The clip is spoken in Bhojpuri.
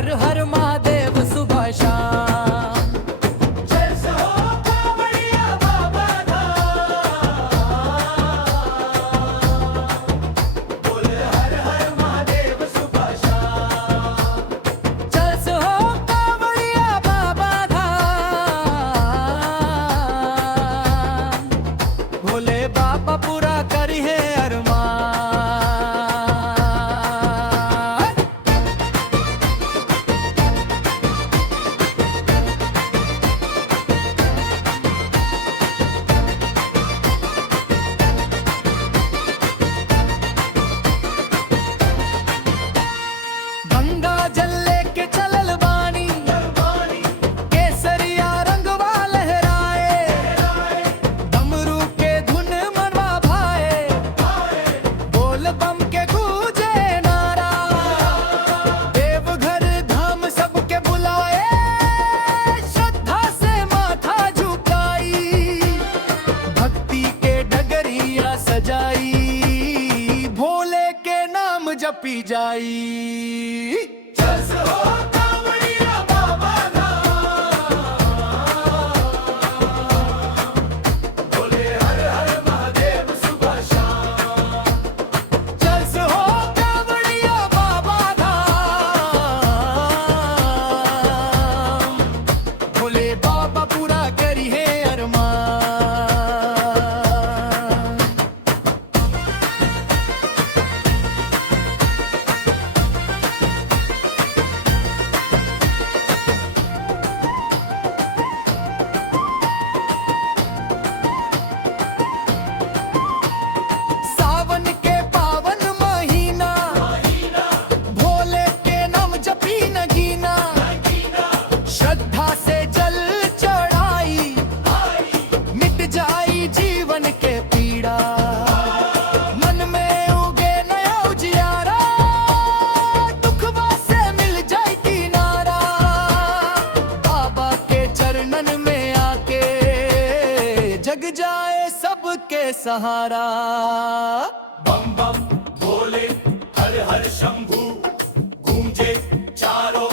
हर हर महादेव सुबह शाम। जैसे हो कावड़िया बाबा धाम, बोले हर हर महादेव सुबह शाम। जैसे हो कावड़िया बाबा धाम, भोले बाबा पूरा करी है अरमान। गंगा जल लेके चलल बानी, केसरिया रंगवा लहराए, डमरू के धुन मनवा भाए, बोल बम के गूंजे नारा, देवघर धाम सबके बुलाए, श्रद्धा से माथा झुकाई, भक्ति के डगरिया सजाई, भोले के नाम जपी जाई। जैसे हो कावड़िया बाबा धाम, बोले हर हर महादेव सुबह शाम। जैसे हो कावड़िया बाबा धाम, भोले बाबा पूरा करी है अरमान। सावन के पावन महीना, भोले के नाम जपी नगीना, श्रद्धा से जल चढ़ाई, मिट जाई जीवन के पीड़ा, मन में उगे नया उजियारा, दुखवा से मिल जाए किनारा, बाबा के चरणन में आके जग जाए सबके सहारा। बम बम भोले हर हर शंभू, गूंजे चारों